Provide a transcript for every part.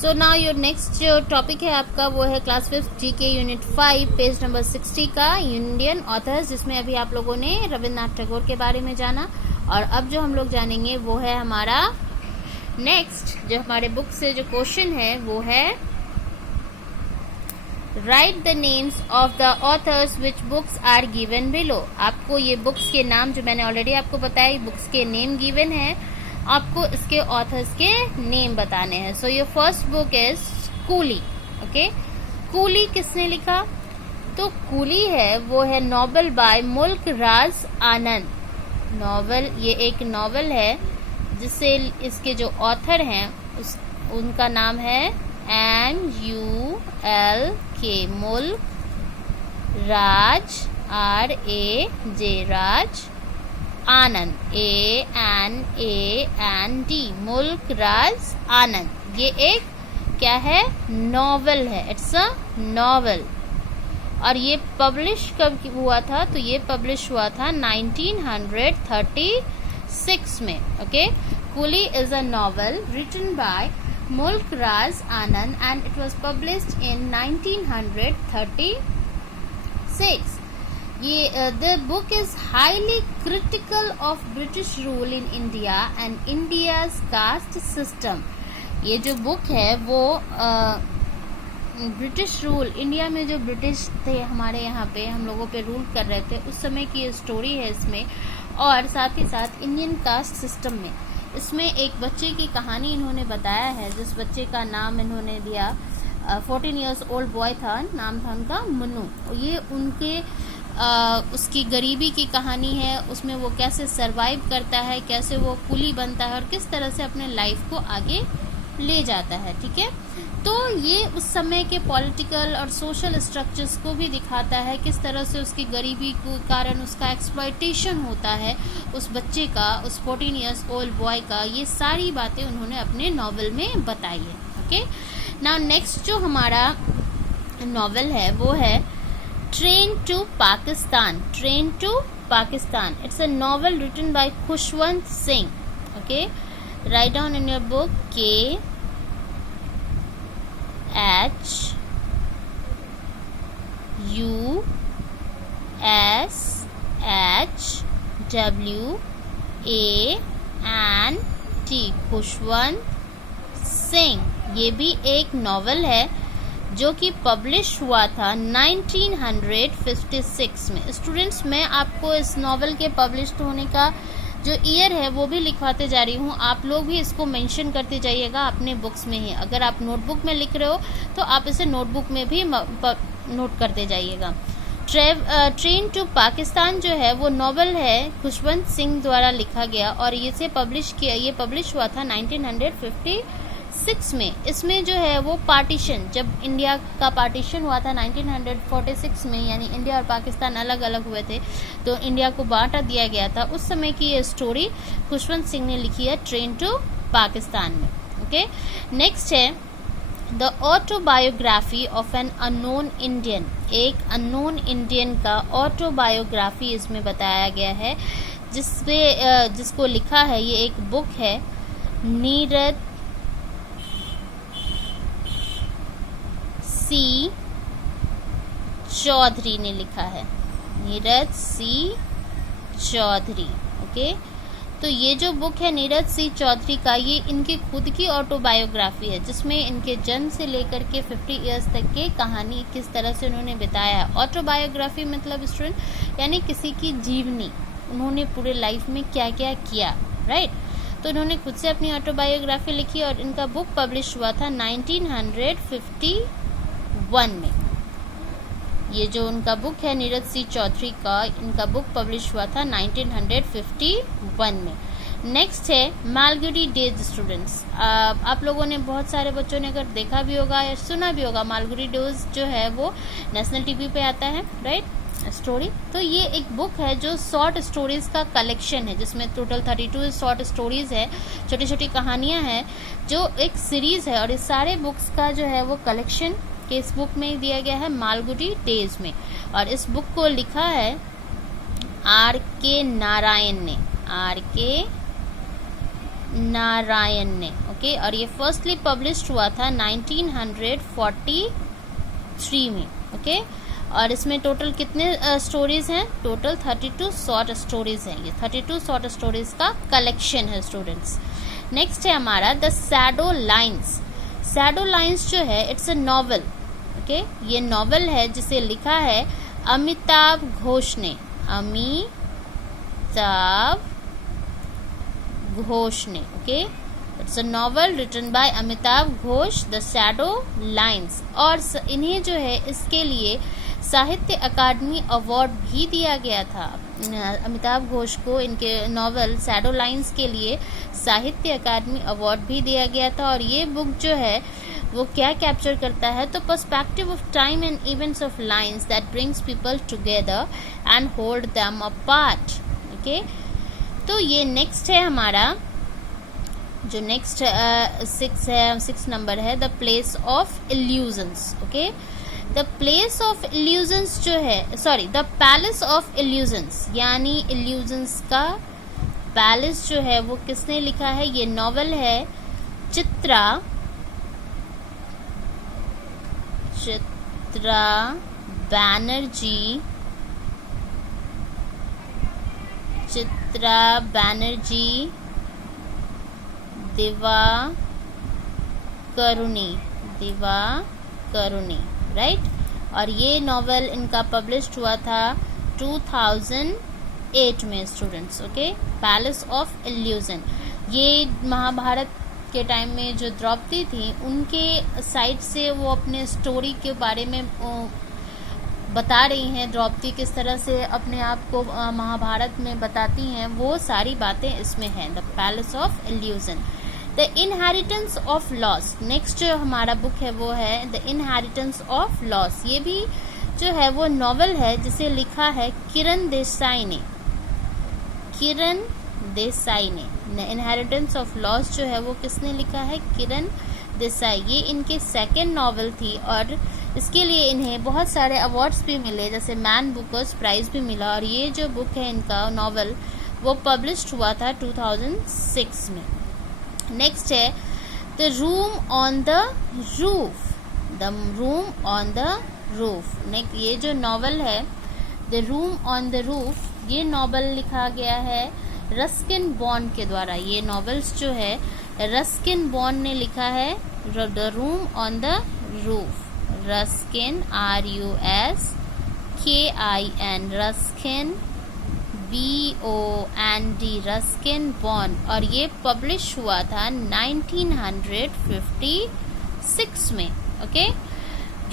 So now your next जो topic है आपका वो है class 5 GK unit 5 page number 60 का इंडियन ऑथर्स, जिसमें अभी आप लोगों ने रविन्द्रनाथ टैगोर के बारे में जाना। और अब जो हम लोग जानेंगे वो है हमारा नेक्स्ट जो हमारे बुक से जो क्वेश्चन है वो है write the names of the authors which books are given below. आपको ये बुक्स के नाम जो मैंने ऑलरेडी आपको बताया, बुक्स के नेम गिवन है, आपको इसके ऑथर्स के नेम बताने हैं। So your first book is coolie. Okay, coolie किसने लिखा? तो कूली है वो है नॉवल बाय मुल्क राज आनंद। नॉवल, ये एक नॉवल है जिससे इसके जो ऑथर हैं उनका नाम है MULK, मुल्क राज, RAJ, राज, आनंद, ANAND, मुल्क राज आनंद। ये एक क्या है? नॉवल है। It's a novel. और ये पब्लिश कब हुआ था? तो ये पब्लिश हुआ था 1936 में। Okay, Coolie is a novel written by Mulk Raj Anand and it was published in 1936। ये the book is highly critical of British rule in India and India's caste system. ये जो बुक है वो ब्रिटिश रूल, इंडिया में जो ब्रिटिश थे हमारे यहाँ पे, हम लोगों पे रूल कर रहे थे उस समय की ये स्टोरी है इसमें, और साथ ही साथ इंडियन कास्ट सिस्टम में। इसमें एक बच्चे की कहानी इन्होंने बताया है, जिस बच्चे का नाम इन्होंने दिया 14 ईयर्स ओल्ड बॉय था, नाम था उनका मनु। ये उनके उसकी गरीबी की कहानी है, उसमें वो कैसे सरवाइव करता है, कैसे वो कुली बनता है और किस तरह से अपने लाइफ को आगे ले जाता है। ठीक है, तो ये उस समय के पॉलिटिकल और सोशल स्ट्रक्चर्स को भी दिखाता है, किस तरह से उसकी गरीबी के कारण उसका एक्सप्लॉयटेशन होता है उस बच्चे का, उस 14 ईयर्स ओल्ड बॉय का। ये सारी बातें उन्होंने अपने नॉवल में बताई है। ओके, नाउ नेक्स्ट जो हमारा नॉवल है वो है train to Pakistan. Train to Pakistan, it's a novel written by Khushwant Singh. Okay, write down in your book KHUSHWANT, Khushwant Singh. ये भी एक नॉवल है जो कि पब्लिश हुआ था 1956 में। स्टूडेंट्स, मैं आपको इस नॉवल के पब्लिश होने का जो ईयर है वो भी लिखवाते जा रही हूँ, आप लोग भी इसको मेंशन करते जाइएगा अपने बुक्स में ही। अगर आप नोटबुक में लिख रहे हो तो आप इसे नोटबुक में भी नोट करते जाइएगा। ट्रेन टू पाकिस्तान जो है वो नॉवल है खुशवंत सिंह द्वारा लिखा गया और ये पब्लिश हुआ था 1956 में। इसमें जो है वो पार्टीशन, जब इंडिया का पार्टीशन हुआ था 1946 में, यानी इंडिया और पाकिस्तान अलग अलग हुए थे तो इंडिया को बांटा दिया गया था, उस समय की ये स्टोरी खुशवंत सिंह ने लिखी है ट्रेन टू पाकिस्तान में। ओके, नेक्स्ट है the autobiography of an unknown Indian. एक अननोन इंडियन का ऑटोबायोग्राफी इसमें बताया गया है, जिसको लिखा है, ये एक बुक है, नीरज सी चौधरी ने लिखा है, नीरज सी चौधरी। ओके, तो ये जो बुक है नीरज सी चौधरी का, ये इनकी खुद की ऑटोबायोग्राफी है, जिसमें इनके जन्म से लेकर के 50 इयर्स तक के कहानी किस तरह से उन्होंने बताया है। ऑटोबायोग्राफी मतलब स्टूडेंट यानी किसी की जीवनी, उन्होंने पूरे लाइफ में क्या क्या किया, राइट। तो उन्होंने खुद से अपनी ऑटोबायोग्राफी लिखी और इनका बुक पब्लिश हुआ था 1951 में। ये जो उनका बुक है नीरज सी चौधरी का, इनका बुक पब्लिश हुआ था 1951 में। नेक्स्ट है मालगुडी डेज। स्टूडेंट्स, आप लोगों ने, बहुत सारे बच्चों ने अगर देखा भी होगा या सुना भी होगा, मालगुडी डेज जो है वो नेशनल टीवी पे आता है, राइट, स्टोरी। तो ये एक बुक है जो शॉर्ट स्टोरीज का कलेक्शन है, जिसमें टोटल 32 शॉर्ट स्टोरीज है, छोटी छोटी कहानियां हैं, जो एक सीरीज है। और इस सारे बुक्स का जो है वो कलेक्शन इस बुक में दिया गया है मालगुडी डेज में। और इस बुक को लिखा है R.K. नारायण ने, R.K. नारायण ने। ओके, और ये फर्स्टली पब्लिश्ड हुआ था 1943 में। ओके, और इसमें टोटल कितने स्टोरीज हैं? टोटल 32 शॉर्ट स्टोरीज हैं। ये 32 शॉर्ट स्टोरीज का कलेक्शन है स्टूडेंट्स। नेक्स्ट है हमारा the shadow lines. Shadow lines जो है इट्स अ नॉवल। ओके, ये नॉवल है जिसे लिखा है अमिताभ घोष ने। अमिताभ घोष ने। Okay, it's a novel written by Amitabh Ghosh, the shadow lines. और इन्हें जो है इसके लिए साहित्य अकादमी अवार्ड भी दिया गया था। अमिताभ घोष को इनके नॉवल शैडो लाइन्स के लिए साहित्य अकादमी अवार्ड भी दिया गया था। और ये बुक जो है वो क्या कैप्चर करता है? तो perspective of time and events of lines that brings people together and hold them apart. Okay, तो ये नेक्स्ट है हमारा जो नेक्स्ट 6 नंबर है the place of illusions. Okay, the place of illusions जो है, sorry, the palace of illusions, यानी illusions का पैलेस जो है वो किसने लिखा है? ये नॉवल है चित्रा बैनर्जी। चित्रा बैनर्जी दिवाकरुणी, राइट। और ये नॉवेल इनका पब्लिश्ड हुआ था 2008 में students. Okay, palace of illusion, ये महाभारत के टाइम में जो द्रौपदी थी उनके साइड से वो अपने स्टोरी के बारे में बता रही हैं। द्रौपदी किस तरह से अपने आप को महाभारत में बताती हैं, वो सारी बातें इसमें हैं। The palace of illusion. The inheritance of loss, next जो हमारा बुक है वो है द इनहेरिटेंस ऑफ लॉस। ये भी जो है वो नॉवल है जिसे लिखा है किरण देसाई ने। इनहेरिटेंस ऑफ लॉस जो है वो किसने लिखा है? किरण देसाई। ये इनके सेकेंड नॉवल थी और इसके लिए इन्हें बहुत सारे अवार्ड्स भी मिले, जैसे मैन बुकर्स प्राइज भी मिला। और ये जो बुक है इनका नॉवल वो पब्लिश्ड हुआ था 2006 में। नेक्स्ट है the room on the roof. Next ये जो नॉवल है the room on the roof, ये नॉवल लिखा गया है रस्किन बॉन्ड के द्वारा। ये नॉवेल्स जो है रस्किन बॉन्ड ने लिखा है। The room on the roof, Ruskin RUSKIN, Ruskin BOND, Ruskin bond. और ये पब्लिश हुआ था 1956 में। Okay, the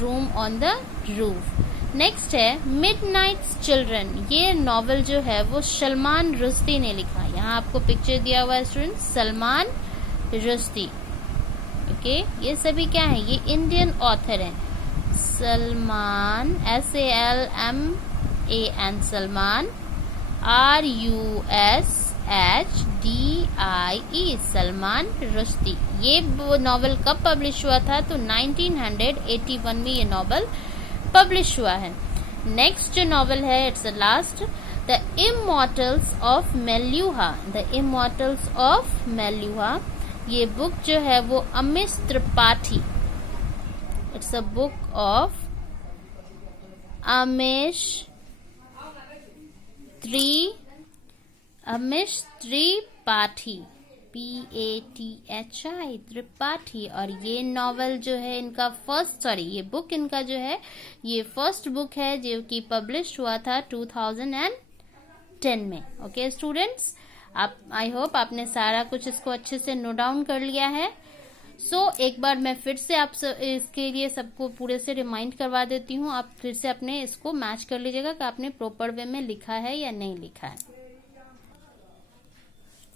room on the roof. Next है मिडनाइट्स चिल्ड्रन। ये नॉवल जो है वो सलमान रुश्दी ने लिखा। यहाँ आपको पिक्चर दिया हुआ है स्टूडेंट, सलमान रुश्दी। ओके, ये सभी क्या है? ये इंडियन ऑथर हैं। Salman SALMAN, Salman RUSHDIE, Salman Rushdie. ये नॉवल कब पब्लिश हुआ था? तो 1981 में ये नॉवल पब्लिश हुआ है। नेक्स्ट जो नॉवल है it's last, the immortals of Meluha. The immortals of Meluha, ये बुक जो है वो Amish Tripathi, it's a book of Amish Tripathi, PATHI, Tripathi. और ये नॉवल जो है इनका ये बुक इनका जो है ये फर्स्ट बुक है जो कि पब्लिश हुआ था 2010 में। ओके स्टूडेंट्स, आप आई होप आपने सारा कुछ इसको अच्छे से नोट डाउन कर लिया है। एक बार मैं फिर से आप इसके लिए सबको पूरे से रिमाइंड करवा देती हूँ। आप फिर से अपने इसको मैच कर लीजिएगा कि आपने प्रॉपर वे में लिखा है या नहीं लिखा है।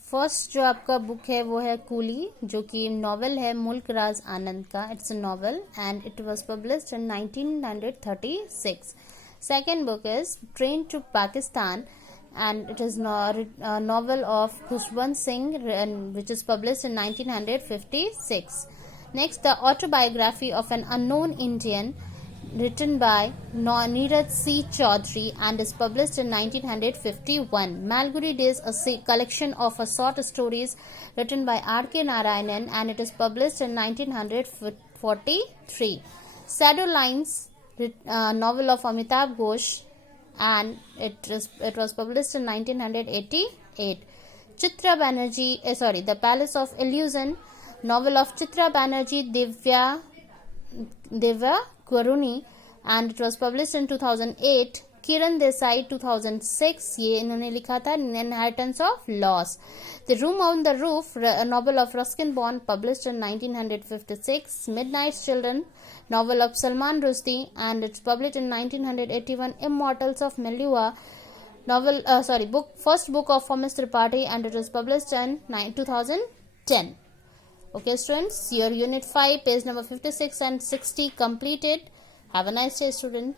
फर्स्ट जो आपका बुक है वो है कूली, जो कि नॉवेल है मुल्क राज आनंद का। It's a novel and it was published in 1936। Second book is train to Pakistan and it is a novel of Khushwant Singh which is published in 1956. Next, the autobiography of an unknown Indian written by Neeraj C. Chaudhary and is published in 1951. Malgudi Days, a collection of short stories written by R.K. Narayanan, and it is published in 1943. Shadow Lines, novel of Amitabh Ghosh, and it was published in 1988. Chitra Banerjee, The Palace of Illusion, novel of Chitra Banerjee Divya Guruni, and it was published in 2008. Kiran Desai 2006, ये इन्होंने लिखा था. Inheritance of Loss. The Room on the Roof, a novel of Ruskin Bond, published in 1956. Midnight Children, novel of Salman Rushdie, and it's published in 1981. Immortals of Melua, first book of Thomas Tripathi, and it was published in 2010. Okay students, your unit 5, page number 56 and 60 completed. Have a nice day, student.